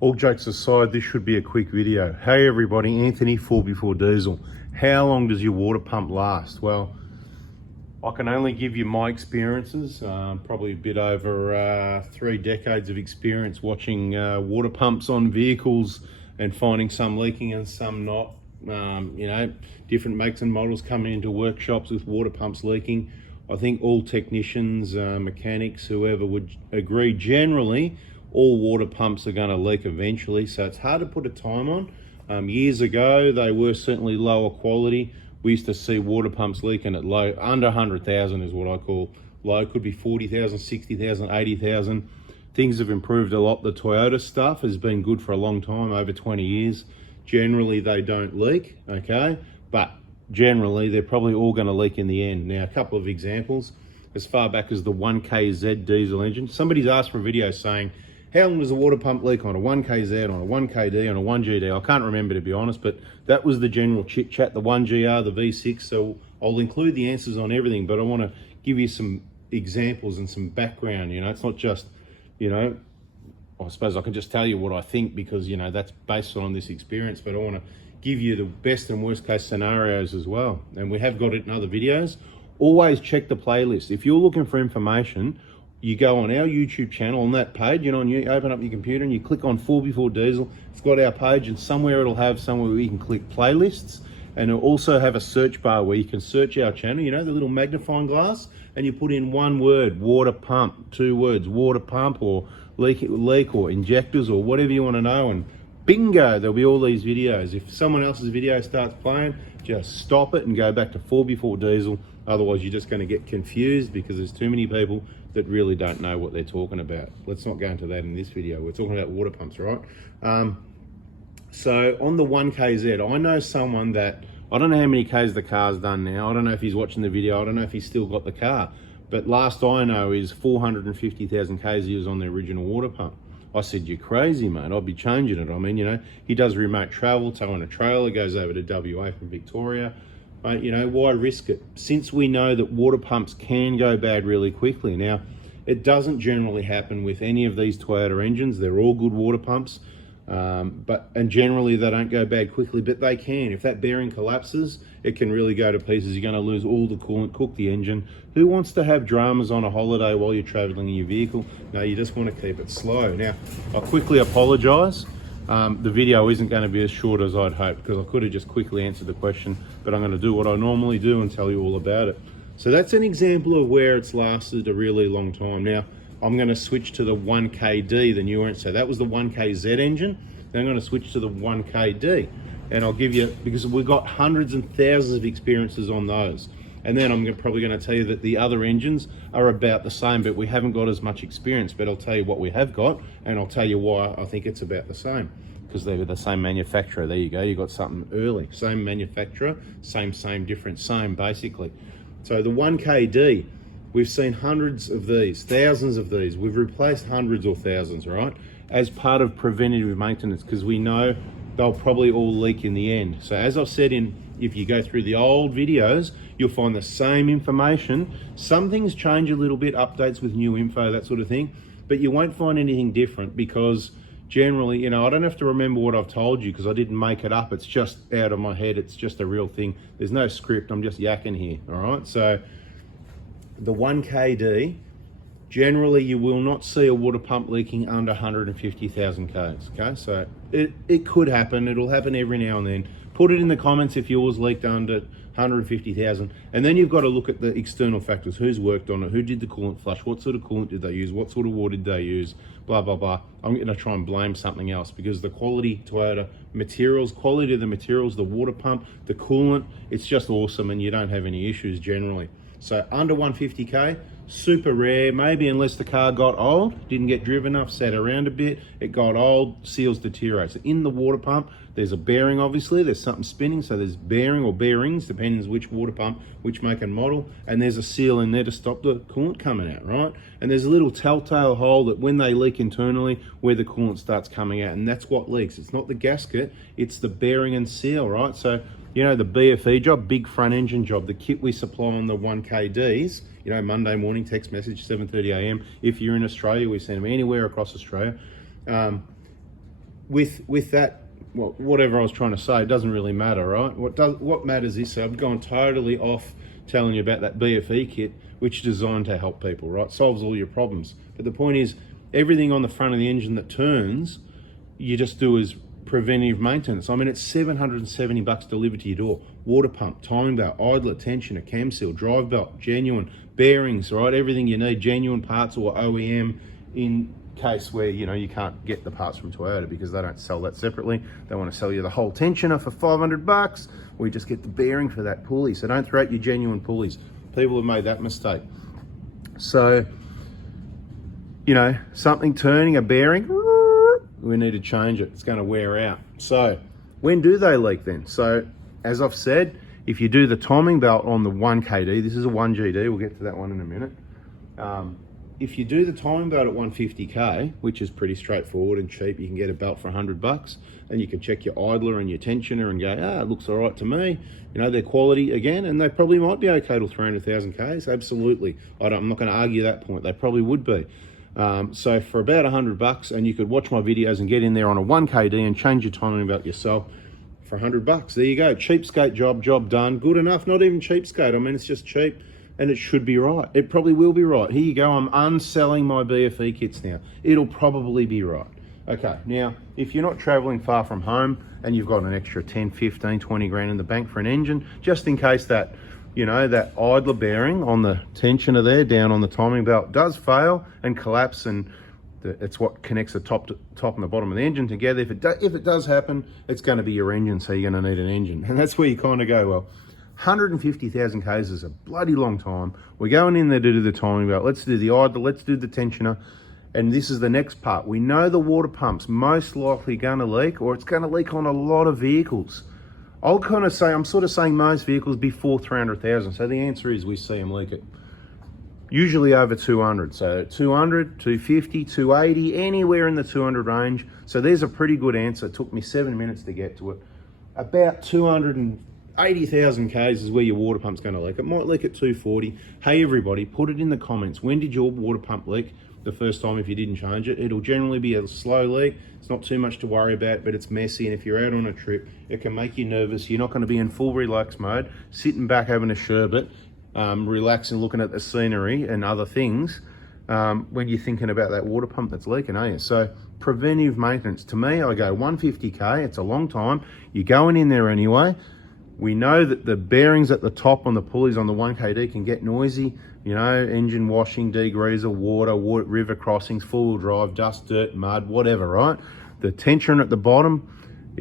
All jokes aside, this should be a quick video. Hey everybody, Anthony 4Before Diesel. How long does your water pump last? Well, I can only give you my experiences, probably a bit over 3 decades of experience watching water pumps on vehicles and finding some leaking and some not. You know, different makes and models coming into workshops with water pumps leaking. I think all technicians, mechanics, whoever would agree generally all water pumps are going to leak eventually, so it's hard to put a time on. Years ago, they were certainly lower quality. We used to see water pumps leaking at low, under 100,000 is what I call low. Could be 40,000, 60,000, 80,000. Things have improved a lot. The Toyota stuff has been good for a long time, over 20 years. Generally, they don't leak, okay? But generally, they're probably all going to leak in the end. Now, a couple of examples. As far back as the 1KZ diesel engine. Somebody's asked for a video saying, how long does a water pump leak on a 1KZ, on a 1KD, on a 1GD? I can't remember, to be honest, but that was the general chit chat, the 1GR, the V6. So I'll include the answers on everything, but I want to give you some examples and some background. You know, it's not just, you know, I suppose I can just tell you what I think because, you know, that's based on this experience, but I want to give you the best and worst case scenarios as well. And we have got it in other videos. Always check the playlist. If you're looking for information, you go on our YouTube channel, on that page, you know, and you open up your computer and you click on 4Before Diesel. It's got our page, and somewhere it'll have somewhere where you can click playlists, and it'll also have a search bar where you can search our channel, you know, the little magnifying glass, and you put in one word, water pump, 2 words, water pump, or leak or injectors or whatever you want to know, and bingo, there'll be all these videos. If someone else's video starts playing, just stop it and go back to 4Before Diesel. Otherwise, you're just going to get confused because there's too many people that really don't know what they're talking about. Let's not go into that in this video. We're talking about water pumps, right? So on the 1KZ, I know someone that, I don't know how many Ks the car's done now. I don't know if he's watching the video. I don't know if he's still got the car. But last I know is 450,000 Ks he was on the original water pump. I said, you're crazy, mate. I'll be changing it. I mean, you know, he does remote travel, towing a trailer, goes over to WA from Victoria. You know, why risk it? Since we know that water pumps can go bad really quickly. Now, it doesn't generally happen with any of these Toyota engines. They're all good water pumps, and generally they don't go bad quickly, but they can. If that bearing collapses, it can really go to pieces. You're going to lose all the coolant, cook the engine. Who wants to have dramas on a holiday while you're traveling in your vehicle? No, you just want to keep it slow. Now, I quickly apologize. The video isn't going to be as short as I'd hoped because I could have just quickly answered the question, but I'm going to do what I normally do and tell you all about it. So that's an example of where it's lasted a really long time. Now, I'm going to switch to the 1KD, the newer, so that was the 1KZ engine. Then I'm going to switch to the 1KD, and I'll give you, because we've got hundreds and thousands of experiences on those. And then I'm probably going to tell you that the other engines are about the same, but we haven't got as much experience. But I'll tell you what we have got, and I'll tell you why I think it's about the same. Because they're the same manufacturer. There you go. You got something early. Same manufacturer, same, different, same, basically. So the 1KD, we've seen hundreds of these, thousands of these. We've replaced hundreds or thousands, right? As part of preventative maintenance, because we know they'll probably all leak in the end. So as I've said, if you go through the old videos, you'll find the same information. Some things change a little bit, updates with new info, that sort of thing, but you won't find anything different because generally, you know, I don't have to remember what I've told you because I didn't make it up. It's just out of my head. It's just a real thing. There's no script. I'm just yakking here, all right? So the 1KD, generally you will not see a water pump leaking under 150,000 Ks, okay? So it could happen. It'll happen every now and then. Put it in the comments if yours leaked under 150,000. And then you've got to look at the external factors. Who's worked on it? Who did the coolant flush? What sort of coolant did they use? What sort of water did they use? Blah, blah, blah. I'm going to try and blame something else because the quality Toyota materials, quality of the materials, the water pump, the coolant, it's just awesome and you don't have any issues generally. So under 150K, super rare, maybe unless the car got old, didn't get driven enough, sat around a bit, it got old, seals deteriorate. So in the water pump, there's a bearing, obviously, there's something spinning, so there's bearing or bearings, depends which water pump, which make and model, and there's a seal in there to stop the coolant coming out, right? And there's a little telltale hole that when they leak internally, where the coolant starts coming out, and that's what leaks. It's not the gasket, it's the bearing and seal, right? So, you know, the BFE job, big front engine job, the kit we supply on the 1KDs, you know, Monday morning, text message, 7:30 a.m. If you're in Australia, we send them anywhere across Australia. with that, well, whatever I was trying to say, it doesn't really matter, right? What matters is, so I've gone totally off telling you about that BFE kit, which is designed to help people, right? Solves all your problems. But the point is, everything on the front of the engine that turns, you just do as preventive maintenance. I mean, it's $770 delivered to your door. Water pump, timing belt, idler, tensioner, cam seal, drive belt, genuine bearings, right? Everything you need, genuine parts or OEM, in case where, you know, you can't get the parts from Toyota because they don't sell that separately. They want to sell you the whole tensioner for $500. We just get the bearing for that pulley. So don't throw out your genuine pulleys. People have made that mistake. So, you know, something turning, a bearing, we need to change it. It's going to wear out. So when do they leak then? So as I've said, if you do the timing belt on the 1KD, this is a 1GD, we'll get to that one in a minute. If you do the timing belt at 150K, which is pretty straightforward and cheap, you can get a belt for $100, and you can check your idler and your tensioner and go, it looks all right to me. You know, they're quality again, and they probably might be okay till 300,000 Ks, absolutely. I'm not going to argue that point. They probably would be. So for about $100, and you could watch my videos and get in there on a 1KD and change your timing belt yourself for $100. There you go, cheapskate job done, good enough. Not even cheapskate, I mean, it's just cheap. And it should be right. It probably will be right. Here you go, I'm unselling my BFE kits now. It'll probably be right. Okay, now, if you're not traveling far from home and you've got an extra 10, 15, 20 grand in the bank for an engine, just in case that, you know, that idler bearing on the tensioner there, down on the timing belt, does fail and collapse, and it's what connects the top and the bottom of the engine together. If it does happen, it's gonna be your engine, so you're gonna need an engine. And that's where you kind of go, well, 150,000 Ks is a bloody long time. We're going in there to do the timing belt. Let's do the idler, let's do the tensioner. And this is the next part. We know the water pump's most likely gonna leak, or it's gonna leak on a lot of vehicles. I'm sort of saying most vehicles before 300,000. So the answer is we see them leak it. Usually over 200. So 200, 250, 280, anywhere in the 200 range. So there's a pretty good answer. It took me 7 minutes to get to it. About 280,000 Ks is where your water pump's going to leak. It might leak at 240. Hey everybody, put it in the comments. When did your water pump leak the first time if you didn't change it? It'll generally be a slow leak. It's not too much to worry about, but it's messy. And if you're out on a trip, it can make you nervous. You're not going to be in full relax mode, sitting back having a sherbet, relaxing, looking at the scenery and other things when you're thinking about that water pump that's leaking, are you? So preventive maintenance, to me, I go 150K. It's a long time. You're going in there anyway. We know that the bearings at the top on the pulleys on the 1KD can get noisy, you know, engine washing, degreaser, water, river crossings, four-wheel drive, dust, dirt, mud, whatever, right? The tensioner at the bottom,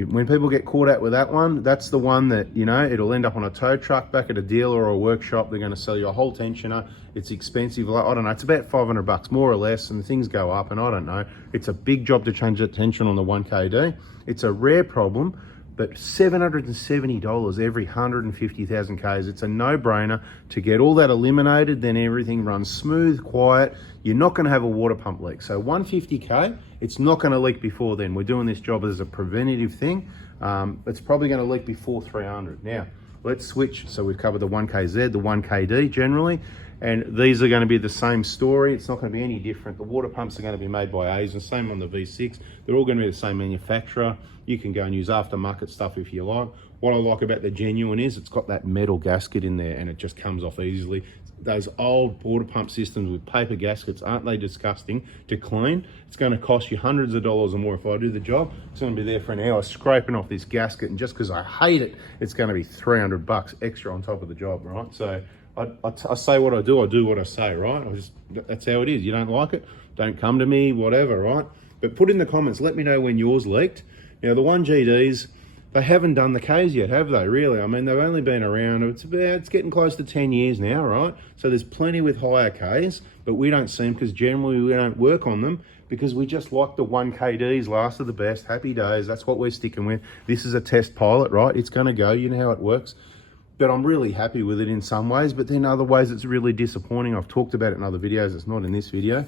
when people get caught out with that one, that's the one that, you know, it'll end up on a tow truck back at a dealer or a workshop. They're going to sell you a whole tensioner. It's expensive. I don't know, it's about $500 more or less, and things go up, and I don't know. It's a big job to change that tension on the 1KD. It's a rare problem. But $770 every 150,000 Ks, it's a no-brainer to get all that eliminated, then everything runs smooth, quiet. You're not gonna have a water pump leak. So 150K, it's not gonna leak before then. We're doing this job as a preventative thing. It's probably gonna leak before 300. Now, let's switch. So we've covered the 1KZ, the 1KD generally, and these are going to be the same story. It's not going to be any different. The water pumps are going to be made by Asian, same on the V6. They're all going to be the same manufacturer. You can go and use aftermarket stuff if you like. What I like about the genuine is it's got that metal gasket in there and it just comes off easily. Those old water pump systems with paper gaskets, aren't they disgusting to clean? It's going to cost you hundreds of dollars or more. If I do the job, it's going to be there for an hour scraping off this gasket, and just because I hate it, it's going to be $300 extra on top of the job, right? So I say what I do what I say, right? That's how it is. You don't like it, don't come to me, whatever, right? But put in the comments, let me know when yours leaked. Now the 1GDs, they haven't done the Ks yet, have they, really? I mean, they've only been around, it's getting close to 10 years now, right? So there's plenty with higher Ks, but we don't see them because generally we don't work on them because we just like the 1KDs, last of the best, happy days. That's what we're sticking with. This is a test pilot, right? It's gonna go, you know how it works. But I'm really happy with it in some ways, but then other ways it's really disappointing. I've talked about it in other videos, it's not in this video.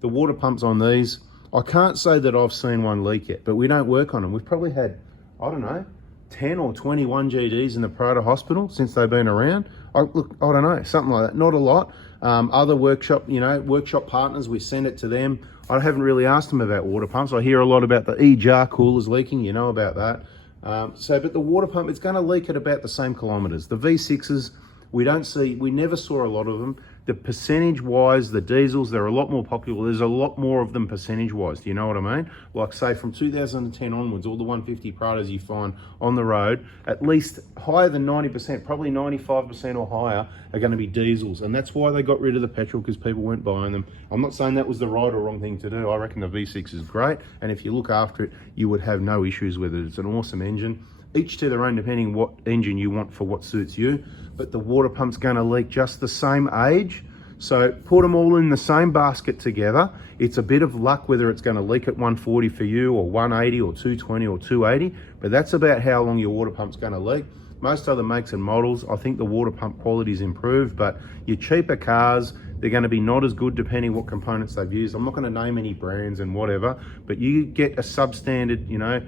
The water pumps on these, I can't say that I've seen one leak yet, but we don't work on them. We've probably had, I don't know, 10 or 20 1GDs in the Prada hospital since they've been around. I don't know, something like that, not a lot. Other workshop, workshop partners, we send it to them. I haven't really asked them about water pumps. I hear a lot about the E-jar coolers leaking, you know about that. But the water pump, it's going to leak at about the same kilometres. The V6s, we never saw a lot of them. The percentage-wise, the diesels, they're a lot more popular. There's a lot more of them percentage-wise. Do you know what I mean? Like, say, from 2010 onwards, all the 150 Pradas you find on the road, at least higher than 90%, probably 95% or higher, are going to be diesels. And that's why they got rid of the petrol, because people weren't buying them. I'm not saying that was the right or wrong thing to do. I reckon the V6 is great. And if you look after it, you would have no issues with it. It's an awesome engine. Each to their own, depending what engine you want for what suits you. But the water pump's going to leak just the same age. So put them all in the same basket together. It's a bit of luck whether it's going to leak at 140 for you, or 180 or 220 or 280. But that's about how long your water pump's going to leak. Most other makes and models, I think the water pump quality's improved, but your cheaper cars, they're going to be not as good depending what components they've used. I'm not going to name any brands and whatever, but you get a substandard, you know,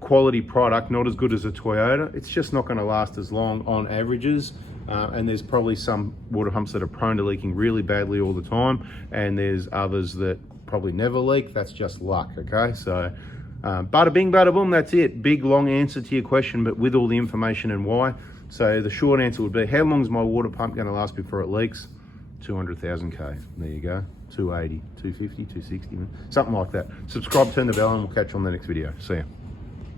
quality product, not as good as a Toyota, it's just not going to last as long on averages. And there's probably some water pumps that are prone to leaking really badly all the time, and there's others that probably never leak. That's just luck, okay? So bada bing, bada boom, that's it. Big, long answer to your question, but with all the information and why. So the short answer would be, how long is my water pump going to last before it leaks? 200,000 K. There you go. 280, 250, 260, something like that. Subscribe, turn the bell, and we'll catch you on the next video. See ya.